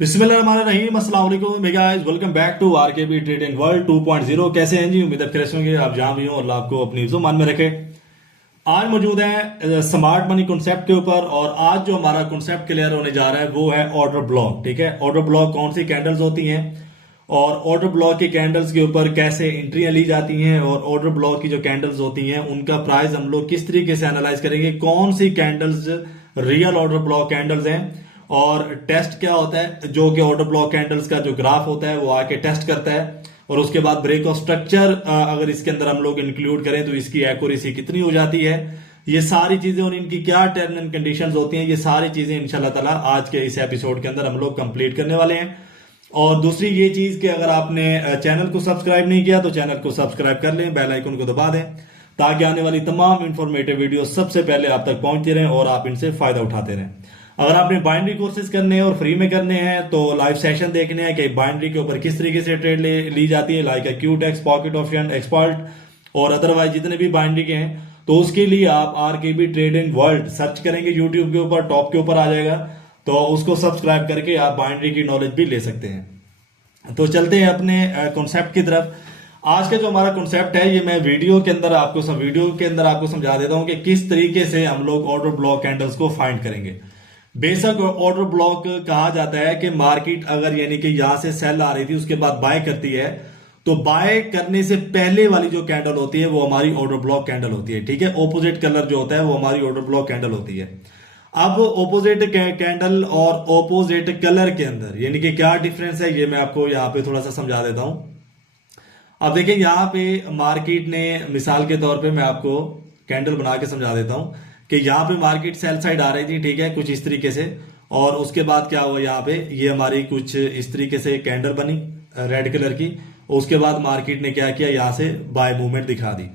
बिस्मिल्लाहिर्रहमानिर्रहीम, अस्सलाम वालेकुम guys, welcome back to RKB trading world 2.0। कैसे हैं जी? उम्मीद है होंगे, आप जहां भी हो अल्लाह आपको अपनी मान में रखे। आज मौजूद है स्मार्ट मनी कॉन्सेप्ट के ऊपर, और आज जो हमारा कॉन्सेप्ट क्लियर होने जा रहा है वो है ऑर्डर ब्लॉक। ठीक है, ऑर्डर ब्लॉक कौन सी कैंडल्स होती हैं और ऑर्डर ब्लॉक की कैंडल्स के ऊपर कैसे एंट्रियां ली जाती हैं, और ऑर्डर ब्लॉक की जो कैंडल्स होती हैं उनका प्राइस हम लोग किस तरीके से एनालाइज करेंगे, कौन सी candles real order block candles हैं, और टेस्ट क्या होता है जो कि ऑर्डर ब्लॉक कैंडल्स का जो ग्राफ होता है वो आके टेस्ट करता है, और उसके बाद ब्रेक ऑफ स्ट्रक्चर अगर इसके अंदर हम लोग इंक्लूड करें तो इसकी एक्यूरेसी कितनी हो जाती है। ये सारी चीजें और इनकी क्या टर्म एंड कंडीशंस होती हैं, ये सारी चीजें इंशाल्लाह ताला आज के इस एपिसोड के अंदर हम लोग कंप्लीट करने वाले हैं। और दूसरी ये चीज कि अगर आपने चैनल को सब्सक्राइब नहीं किया तो चैनल को सब्सक्राइब कर लें, बेल आइकन को दबा दें, ताकि आने वाली तमाम इंफॉर्मेटिव वीडियो सबसे पहले आप तक पहुंचती रहें और आप इनसे फायदा उठाते रहें। अगर आपने बाइनरी कोर्सेज करने हैं और फ्री में करने हैं तो लाइव सेशन देखने हैं कि बाइनरी के ऊपर किस तरीके से ट्रेड ली जाती है, लाइक क्यूटेक्स, पॉकेट ऑप्शन, एक्सपर्ट और अदरवाइज जितने भी बाइनरी के हैं, तो उसके लिए आप आरकेबी ट्रेडिंग वर्ल्ड सर्च करेंगे यूट्यूब के ऊपर, टॉप के ऊपर आ जाएगा, तो उसको सब्सक्राइब करके आप बाइनरी की नॉलेज भी ले सकते हैं। तो चलते हैं अपने कॉन्सेप्ट की तरफ। आज का जो हमारा कॉन्सेप्ट है ये मैं वीडियो के अंदर आपको समझा देता हूं कि किस तरीके से हम लोग ऑर्डर ब्लॉक कैंडल्स को फाइंड करेंगे। बेसिक ऑर्डर ब्लॉक कहा जाता है कि मार्केट अगर यानी कि यहां से सेल आ रही थी उसके बाद बाय करती है, तो बाय करने से पहले वाली जो कैंडल होती है वो हमारी ऑर्डर ब्लॉक कैंडल होती है। ठीक है, ऑपोजिट कलर जो होता है वो हमारी ऑर्डर ब्लॉक कैंडल होती है। अब ऑपोजिट कैंडल और ऑपोजिट कलर के अंदर यानी कि क्या डिफरेंस है, ये मैं आपको यहाँ पे थोड़ा सा समझा देता हूं। अब देखिए, यहाँ पे मार्केट ने मिसाल के तौर पे मैं आपको कैंडल बना के समझा देता हूं कि यहाँ पे मार्केट सेल साइड आ रही थी, ठीक है, कुछ इस तरीके से, और उसके बाद क्या हुआ, यहाँ पे ये हमारी कुछ इस तरीके से कैंडल बनी रेड कलर की। उसके बाद मार्केट ने क्या किया, यहाँ से बाय मूवमेंट दिखा दी।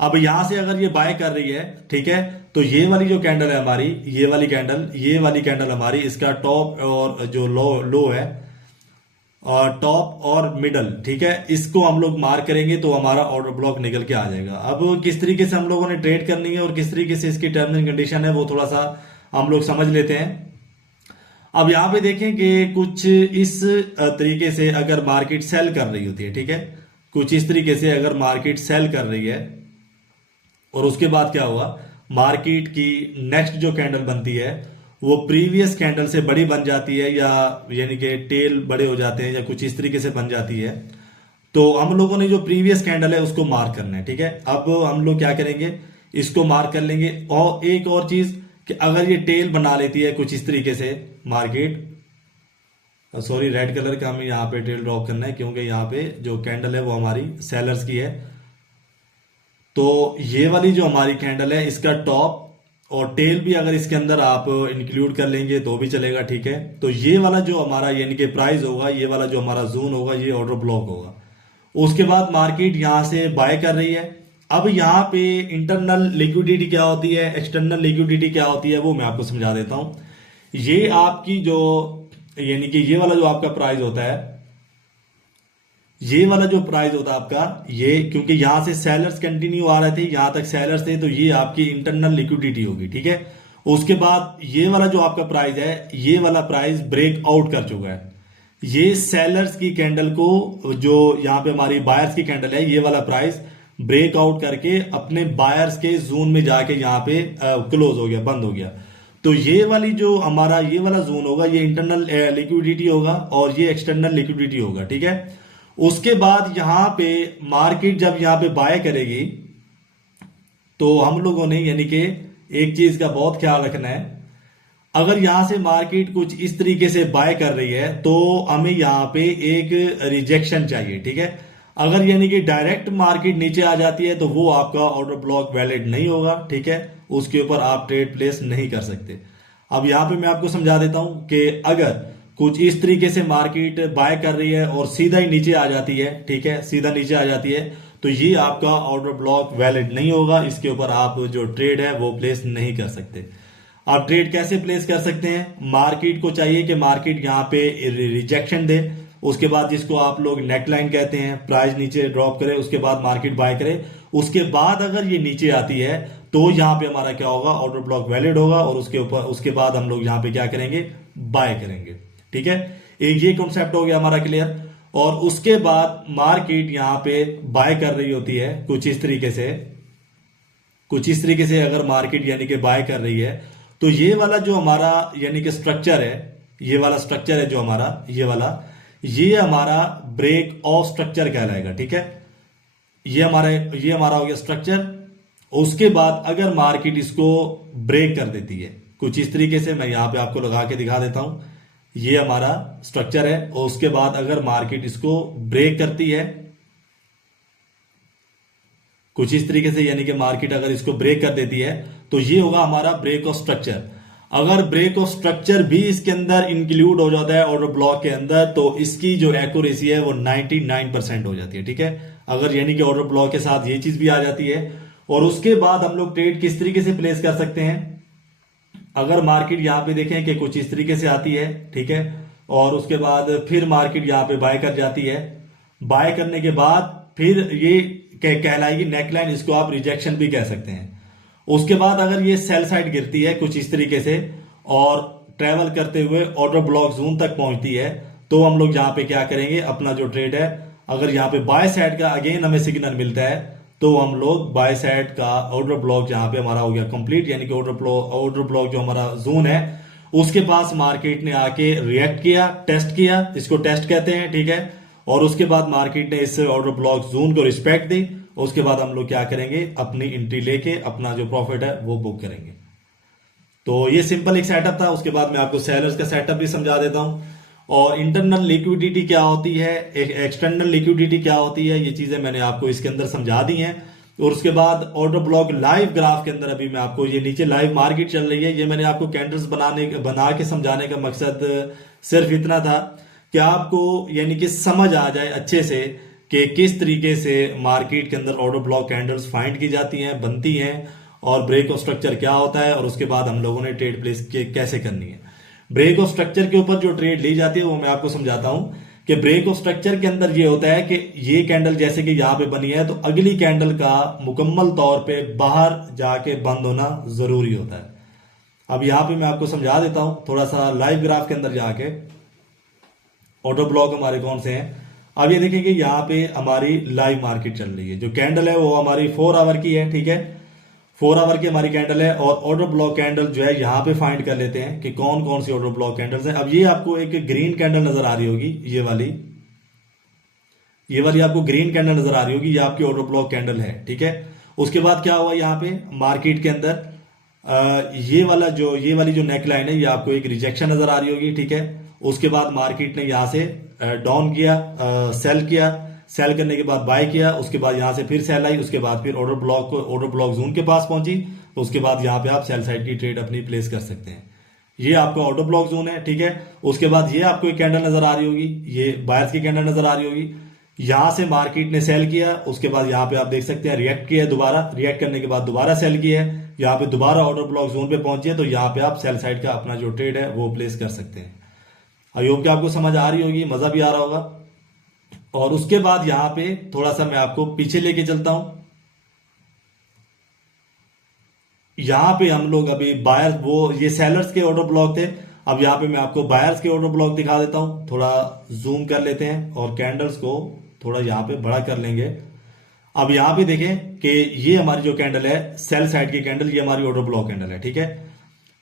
अब यहां से अगर ये बाय कर रही है, ठीक है, तो ये वाली जो कैंडल है हमारी, ये वाली कैंडल हमारी, इसका टॉप और जो लो है और टॉप और मिडल, ठीक है, इसको हम लोग मार्क करेंगे तो हमारा ऑर्डर ब्लॉक निकल के आ जाएगा। अब किस तरीके से हम लोगों ने ट्रेड करनी है और किस तरीके से इसकी टर्म एंड कंडीशन है वो थोड़ा सा हम लोग समझ लेते हैं। अब यहां पे देखें कि कुछ इस तरीके से अगर मार्केट सेल कर रही होती है, ठीक है, कुछ इस तरीके से अगर मार्केट सेल कर रही है और उसके बाद क्या हुआ, मार्केट की नेक्स्ट जो कैंडल बनती है वो प्रीवियस कैंडल से बड़ी बन जाती है, या यानी कि टेल बड़े हो जाते हैं या कुछ इस तरीके से बन जाती है, तो हम लोगों ने जो प्रीवियस कैंडल है उसको मार्क करना है। ठीक है, अब हम लोग क्या करेंगे, इसको मार्क कर लेंगे। और एक और चीज कि अगर ये टेल बना लेती है कुछ इस तरीके से मार्केट, सॉरी रेड कलर का हमें यहाँ पे टेल ड्रॉप करना है क्योंकि यहाँ पे जो कैंडल है वो हमारी सेलर्स की है, तो ये वाली जो हमारी कैंडल है इसका टॉप और टेल भी अगर इसके अंदर आप इंक्लूड कर लेंगे तो भी चलेगा। ठीक है, तो ये वाला जो हमारा यानी कि प्राइस होगा, ये वाला जो हमारा जोन होगा, ये ऑर्डर ब्लॉक होगा। उसके बाद मार्केट यहां से बाय कर रही है। अब यहाँ पे इंटरनल लिक्विडिटी क्या होती है, एक्सटर्नल लिक्विडिटी क्या होती है, वो मैं आपको समझा देता हूं। ये आपकी जो यानी कि ये वाला जो आपका प्राइस होता है, ये वाला जो प्राइस होता है आपका, ये क्योंकि यहां से सेलर्स कंटिन्यू आ रहे थे, यहां तक सेलर्स थे, तो ये आपकी इंटरनल लिक्विडिटी होगी। ठीक है, उसके बाद ये वाला जो आपका प्राइस है, ये वाला प्राइस ब्रेक आउट कर चुका है। ये सेलर्स की कैंडल को, जो यहाँ पे हमारी बायर्स की कैंडल है, ये वाला प्राइस ब्रेक आउट करके अपने बायर्स के जोन में जाके यहाँ पे क्लोज हो गया, बंद हो गया। तो ये वाली जो हमारा ये वाला जोन होगा, ये इंटरनल लिक्विडिटी होगा और ये एक्सटर्नल लिक्विडिटी होगा। ठीक है, उसके बाद यहां पे मार्केट जब यहां पे बाय करेगी तो हम लोगों ने यानी कि एक चीज का बहुत ख्याल रखना है, अगर यहां से मार्केट कुछ इस तरीके से बाय कर रही है तो हमें यहां पे एक रिजेक्शन चाहिए। ठीक है, अगर यानी कि डायरेक्ट मार्केट नीचे आ जाती है तो वो आपका ऑर्डर ब्लॉक वैलिड नहीं होगा। ठीक है, उसके ऊपर आप ट्रेड प्लेस नहीं कर सकते। अब यहां पे मैं आपको समझा देता हूं कि अगर कुछ इस तरीके से मार्केट बाय कर रही है और सीधा ही नीचे आ जाती है, ठीक है, सीधा नीचे आ जाती है, तो ये आपका ऑर्डर ब्लॉक वैलिड नहीं होगा, इसके ऊपर आप जो ट्रेड है वो प्लेस नहीं कर सकते। आप ट्रेड कैसे प्लेस कर सकते हैं, मार्केट को चाहिए कि मार्केट यहाँ पे रिजेक्शन दे, उसके बाद जिसको आप लोग नेकलाइन कहते हैं, प्राइस नीचे ड्रॉप करे, उसके बाद मार्केट बाय करे, उसके बाद अगर ये नीचे आती है तो यहाँ पे हमारा क्या होगा, ऑर्डर ब्लॉक वैलिड होगा, और उसके बाद हम लोग यहाँ पे क्या करेंगे, बाय करेंगे। ठीक है, एक ये कॉन्सेप्ट हो गया हमारा क्लियर। और उसके बाद मार्केट यहां पे बाय कर रही होती है कुछ इस तरीके से, कुछ इस तरीके से अगर मार्केट यानी कि बाय कर रही है, तो ये वाला जो हमारा यानी कि स्ट्रक्चर है, ये वाला स्ट्रक्चर है जो हमारा ये वाला, ये हमारा ब्रेक ऑफ स्ट्रक्चर कहलाएगा। ठीक है, ये हमारा हो गया स्ट्रक्चर। उसके बाद अगर मार्केट इसको ब्रेक कर देती है कुछ इस तरीके से, मैं यहां पे आपको लगा के दिखा देता हूं, ये हमारा स्ट्रक्चर है। और उसके बाद अगर मार्केट इसको ब्रेक करती है कुछ इस तरीके से, यानी कि मार्केट अगर इसको ब्रेक कर देती है, तो ये होगा हमारा ब्रेक ऑफ स्ट्रक्चर। अगर ब्रेक ऑफ स्ट्रक्चर भी इसके अंदर इंक्लूड हो जाता है ऑर्डर ब्लॉक के अंदर, तो इसकी जो एक्यूरेसी है वो 99% हो जाती है। ठीक है, अगर यानी कि ऑर्डर ब्लॉक के साथ ये चीज भी आ जाती है। और उसके बाद हम लोग ट्रेड किस तरीके से प्लेस कर सकते हैं, अगर मार्केट यहां पे देखें कि कुछ इस तरीके से आती है, ठीक है, और उसके बाद फिर मार्केट यहां पे बाय कर जाती है, बाय करने के बाद फिर ये कहलाएगी नेकलाइन, इसको आप रिजेक्शन भी कह सकते हैं। उसके बाद अगर ये सेल साइड गिरती है कुछ इस तरीके से और ट्रेवल करते हुए ऑर्डर ब्लॉक जोन तक पहुंचती है, तो हम लोग यहां पे क्या करेंगे, अपना जो ट्रेड है, अगर यहां पे बाय साइड का अगेन हमें सिग्नल मिलता है, तो हम लोग बाय साइड का ऑर्डर ब्लॉक जहां पे हमारा हो गया कंप्लीट, यानी कि ऑर्डर ब्लॉक जो हमारा जोन है उसके पास मार्केट ने आके रिएक्ट किया, टेस्ट किया, इसको टेस्ट कहते हैं। ठीक है, और उसके बाद मार्केट ने इस ऑर्डर ब्लॉक जोन को रिस्पेक्ट दी। उसके बाद हम लोग क्या करेंगे, अपनी एंट्री लेके अपना जो प्रॉफिट है वो बुक करेंगे। तो ये सिंपल एक सेटअप था। उसके बाद मैं आपको सेलर्स का सेटअप भी समझा देता हूं, और इंटरनल लिक्विडिटी क्या होती है, एक्सटर्नल लिक्विडिटी क्या होती है, ये चीजें मैंने आपको इसके अंदर समझा दी हैं। और उसके बाद ऑर्डर ब्लॉक लाइव ग्राफ के अंदर अभी मैं आपको, ये नीचे लाइव मार्केट चल रही है, ये मैंने आपको कैंडल्स बना के समझाने का मकसद सिर्फ इतना था कि आपको यानी कि समझ आ जाए अच्छे से कि किस तरीके से मार्केट के अंदर ऑर्डर ब्लॉक कैंडल्स फाइंड की जाती हैं, बनती हैं, और ब्रेक ऑफ स्ट्रक्चर क्या होता है, और उसके बाद हम लोगों ने ट्रेड प्लेस कैसे करनी है। ब्रेक ऑफ स्ट्रक्चर के ऊपर जो ट्रेड ली जाती है वो मैं आपको समझाता हूं कि ब्रेक ऑफ स्ट्रक्चर के अंदर ये होता है कि ये कैंडल जैसे कि यहां पे बनी है, तो अगली कैंडल का मुकम्मल तौर पे बाहर जाके बंद होना जरूरी होता है। अब यहां पे मैं आपको समझा देता हूं थोड़ा सा लाइव ग्राफ के अंदर जाके ऑर्डर ब्लॉक हमारे कौन से हैं। अब ये देखेंगे यहाँ पे हमारी लाइव मार्केट चल रही है, जो कैंडल है वो हमारी 4 आवर की है। ठीक है, 4 आवर की हमारी कैंडल है, और ऑर्डर ब्लॉक कैंडल जो है यहाँ पे फाइंड कर लेते हैं कि कौन कौन सी ऑर्डर ब्लॉक कैंडल्स हैं। अब ये आपको एक ग्रीन कैंडल नजर आ रही होगी, ये वाली आपको ग्रीन कैंडल नजर आ रही होगी, ये आपकी ऑर्डर ब्लॉक कैंडल है। ठीक है, उसके बाद क्या हुआ यहाँ पे मार्केट के अंदर, ये वाली जो नेकलाइन है, ये आपको एक रिजेक्शन नजर आ रही होगी। ठीक है, उसके बाद मार्केट ने यहां से डाउन किया, सेल किया, सेल करने के बाद बाय किया, उसके बाद यहां से फिर सेल आई, उसके बाद फिर ऑर्डर ब्लॉक जोन के पास पहुंची, तो उसके बाद यहां पे आप सेल साइड की ट्रेड अपनी प्लेस कर सकते हैं। ये आपका ऑर्डर ब्लॉक जोन है। ठीक है, उसके बाद ये आपको एक कैंडल नजर आ रही होगी, ये बायर्स की कैंडल नजर आ रही होगी, यहां से मार्केट ने सेल किया, उसके बाद यहां पे आप देख सकते हैं रिएक्ट किया, दोबारा रिएक्ट करने के बाद दोबारा सेल किया है, यहाँ पे दोबारा ऑर्डर ब्लॉक जोन पे पहुंची है, तो यहाँ पे आप सेल साइड का अपना जो ट्रेड है वो प्लेस कर सकते हैं। आई होप कि आपको समझ आ रही होगी, मजा भी आ रहा होगा। और उसके बाद यहां पे थोड़ा सा मैं आपको पीछे लेके चलता हूं, यहां पे हम लोग अभी बायर्स, वो ये सेलर्स के ऑर्डर ब्लॉक थे, अब यहां पे मैं आपको बायर्स के ऑर्डर ब्लॉक दिखा देता हूं। थोड़ा जूम कर लेते हैं और कैंडल्स को थोड़ा यहां पे बड़ा कर लेंगे। अब यहां पे देखें कि ये हमारी जो कैंडल है सेल साइड की कैंडल, ये हमारी ऑर्डर ब्लॉक कैंडल है। ठीक है,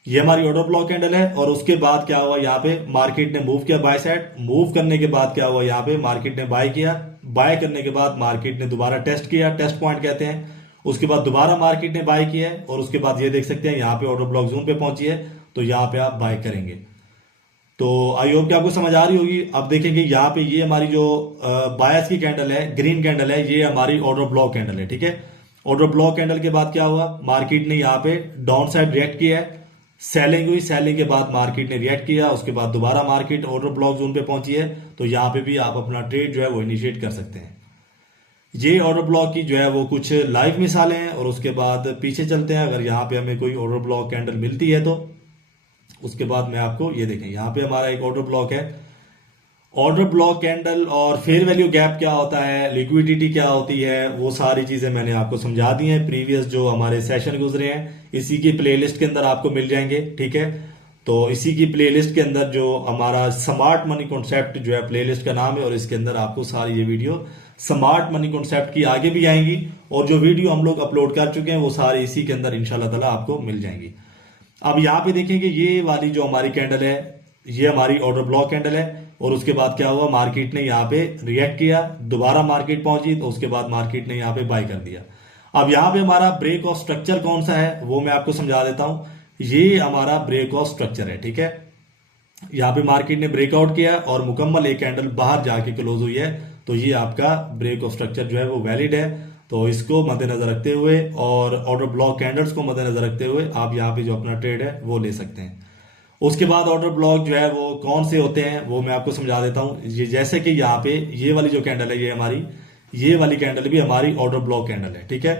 ये हमारी ऑर्डर ब्लॉक कैंडल है, और उसके बाद क्या हुआ, यहाँ पे मार्केट ने मूव किया बाय साइड, मूव करने के बाद क्या हुआ, यहाँ पे मार्केट ने बाय किया, बाय करने के बाद मार्केट ने दोबारा टेस्ट किया, टेस्ट पॉइंट कहते हैं, उसके बाद दोबारा मार्केट ने बाय किया है, और उसके बाद ये देख सकते हैं यहाँ पे ऑर्डर ब्लॉक जोन पे पहुंची है, तो यहाँ पे आप बाय करेंगे। तो आई होप कि आपको समझ आ रही होगी। अब देखेंगे यहाँ पे ये हमारी जो बायर्स की कैंडल है, ग्रीन कैंडल है, ये हमारी ऑर्डर ब्लॉक कैंडल है। ठीक है, ऑर्डर ब्लॉक कैंडल के बाद क्या हुआ, मार्केट ने यहाँ पे डाउन साइड रिएक्ट किया है, सेलिंग हुई, सेलिंग के बाद मार्केट ने रिएक्ट किया, उसके बाद दोबारा मार्केट ऑर्डर ब्लॉक जोन पे पहुंची है, तो यहाँ पे भी आप अपना ट्रेड जो है वो इनिशिएट कर सकते हैं। ये ऑर्डर ब्लॉक की जो है वो कुछ लाइव मिसालें हैं, और उसके बाद पीछे चलते हैं, अगर यहाँ पे हमें कोई ऑर्डर ब्लॉक कैंडल मिलती है तो उसके बाद मैं आपको ये देखें, यहाँ पे हमारा एक ऑर्डर ब्लॉक है, ऑर्डर ब्लॉक कैंडल, और फेयर वैल्यू गैप क्या होता है, लिक्विडिटी क्या होती है, वो सारी चीजें मैंने आपको समझा दी हैं। प्रीवियस जो हमारे सेशन गुजरे हैं इसी की प्लेलिस्ट के अंदर आपको मिल जाएंगे। ठीक है, तो इसी की प्लेलिस्ट के अंदर जो हमारा स्मार्ट मनी कॉन्सेप्ट जो है प्लेलिस्ट का नाम है, और इसके अंदर आपको सारी ये वीडियो स्मार्ट मनी कॉन्सेप्ट की आगे भी आएंगी, और जो वीडियो हम लोग अपलोड कर चुके हैं वो सारी इसी के अंदर इंशाल्लाह ताला आपको मिल जाएंगी। अब यहाँ पे देखेंगे ये वाली जो हमारी कैंडल है ये हमारी ऑर्डर ब्लॉक कैंडल है, और उसके बाद क्या हुआ, मार्केट ने यहाँ पे रिएक्ट किया, दोबारा मार्केट पहुंची, तो उसके बाद मार्केट ने यहाँ पे बाय कर दिया। अब यहाँ पे हमारा ब्रेक ऑफ स्ट्रक्चर कौन सा है वो मैं आपको समझा देता हूं। ये हमारा ब्रेक ऑफ स्ट्रक्चर है, ठीक है। यहाँ पे मार्केट ने ब्रेकआउट किया और मुकम्मल एक कैंडल बाहर जाके क्लोज हुई है, तो ये आपका ब्रेक ऑफ स्ट्रक्चर जो है वो वैलिड है। तो इसको मद्देनजर रखते हुए और ऑर्डर ब्लॉक कैंडल्स को मद्देनजर रखते हुए आप यहाँ पे जो अपना ट्रेड है वो ले सकते हैं। उसके बाद ऑर्डर ब्लॉक जो है वो कौन से होते हैं वो मैं आपको समझा देता हूं। ये जैसे कि यहाँ पे ये वाली जो कैंडल है ये वाली कैंडल भी हमारी ऑर्डर ब्लॉक कैंडल है, ठीक है।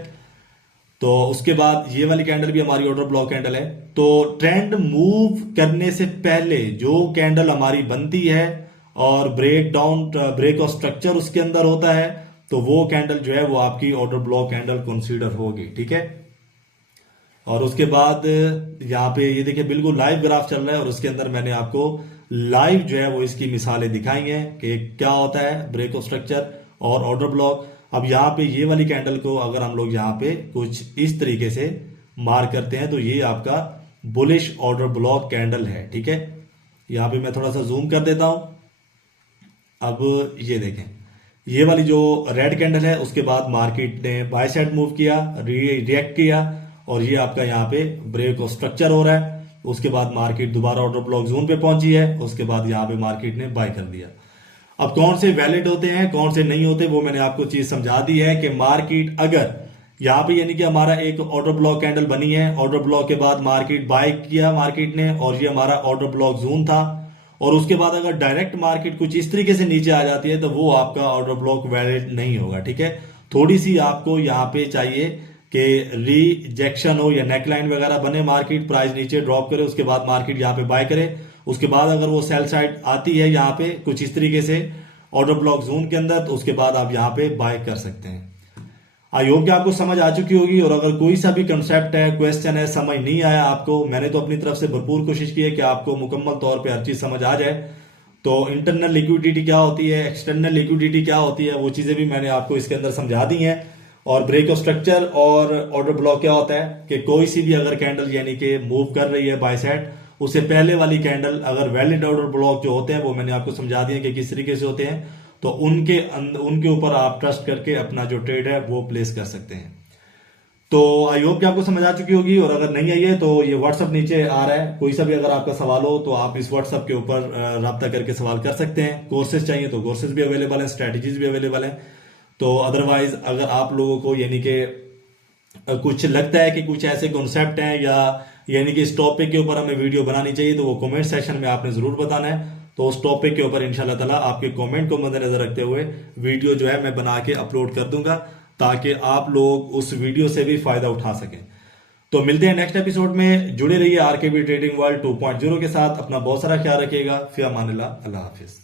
तो उसके बाद ये वाली कैंडल भी हमारी ऑर्डर ब्लॉक कैंडल है। तो ट्रेंड मूव करने से पहले जो कैंडल हमारी बनती है और ब्रेक ऑफ स्ट्रक्चर उसके अंदर होता है, तो वो कैंडल जो है वो आपकी ऑर्डर ब्लॉक कैंडल कंसीडर होगी, ठीक है। और उसके बाद यहाँ पे ये देखिए बिल्कुल लाइव ग्राफ चल रहा है, और उसके अंदर मैंने आपको लाइव जो है वो इसकी मिसालें दिखाई हैं कि क्या होता है ब्रेक ऑफ स्ट्रक्चर और ऑर्डर ब्लॉक। अब यहाँ पे ये वाली कैंडल को अगर हम लोग यहाँ पे कुछ इस तरीके से मार्क करते हैं तो ये आपका बुलिश ऑर्डर ब्लॉक कैंडल है, ठीक है। यहाँ पे मैं थोड़ा सा जूम कर देता हूं। अब ये देखें ये वाली जो रेड कैंडल है उसके बाद मार्केट ने बाय साइड मूव किया, रिएक्ट किया, और ये आपका यहाँ पे ब्रेक ऑफ स्ट्रक्चर हो रहा है। उसके बाद मार्केट दोबारा ऑर्डर ब्लॉक जोन पे पहुंची है, उसके बाद यहाँ पे मार्केट ने बाय कर दिया। अब कौन से वैलिड होते हैं कौन से नहीं होते वो मैंने आपको चीज समझा दी है कि मार्केट अगर यहाँ पे यानी कि हमारा एक ऑर्डर ब्लॉक कैंडल बनी है, ऑर्डर ब्लॉक के बाद मार्केट बाय किया मार्केट ने, और ये हमारा ऑर्डर ब्लॉक जोन था, और उसके बाद अगर डायरेक्ट मार्केट कुछ इस तरीके से नीचे आ जाती है तो वो आपका ऑर्डर ब्लॉक वैलिड नहीं होगा, ठीक है। थोड़ी सी आपको यहाँ पे चाहिए कि रिजेक्शन हो या नेकलाइन वगैरह बने, मार्केट प्राइस नीचे ड्रॉप करे, उसके बाद मार्केट यहाँ पे बाय करे, उसके बाद अगर वो सेल साइड आती है यहाँ पे कुछ इस तरीके से ऑर्डर ब्लॉक जोन के अंदर, तो उसके बाद आप यहाँ पे बाय कर सकते हैं। आई होप कि आपको समझ आ चुकी होगी, और अगर कोई सा भी कंसेप्ट है, क्वेश्चन है, समझ नहीं आया आपको, मैंने तो अपनी तरफ से भरपूर कोशिश की है कि आपको मुकम्मल तौर पे हर चीज समझ आ जाए। तो इंटरनल लिक्विडिटी क्या होती है, एक्सटर्नल लिक्विडिटी क्या होती है, वो चीजें भी मैंने आपको इसके अंदर समझा दी हैं। और ब्रेक ऑफ स्ट्रक्चर और ऑर्डर ब्लॉक क्या होता है कि कोई सी भी अगर कैंडल यानी कि मूव कर रही है बाय साइड, उससे पहले वाली कैंडल अगर वैलिड ऑर्डर ब्लॉक जो होते हैं वो मैंने आपको समझा दिया कि किस तरीके से होते हैं, तो उनके ऊपर आप ट्रस्ट करके अपना जो ट्रेड है वो प्लेस कर सकते हैं। तो आई होप कि आपको समझ आ चुकी होगी, और अगर नहीं आई है तो ये व्हाट्सअप नीचे आ रहा है, कोई सा भी अगर आपका सवाल हो तो आप इस व्हाट्सअप के ऊपर राब्ता करके सवाल कर सकते हैं। कोर्सेज चाहिए तो कोर्सेज भी अवेलेबल है, स्ट्रेटेजीज भी अवेलेबल है। तो अदरवाइज अगर आप लोगों को यानी कि कुछ लगता है कि कुछ ऐसे कॉन्सेप्ट हैं या यानी कि इस टॉपिक के ऊपर हमें वीडियो बनानी चाहिए, तो वो कमेंट सेक्शन में आपने जरूर बताना है। तो उस टॉपिक के ऊपर इंशाल्लाह ताला आपके कमेंट को मद्देनजर रखते हुए वीडियो जो है मैं बना के अपलोड कर दूंगा, ताकि आप लोग उस वीडियो से भी फायदा उठा सकें। तो मिलते हैं नेक्स्ट एपिसोड में, जुड़े रहिए आरकेबी ट्रेडिंग वर्ल्ड 2.0 के साथ। अपना बहुत सारा ख्याल रखिएगा। फिर अमानिल्लाह, अल्लाह हाफिज।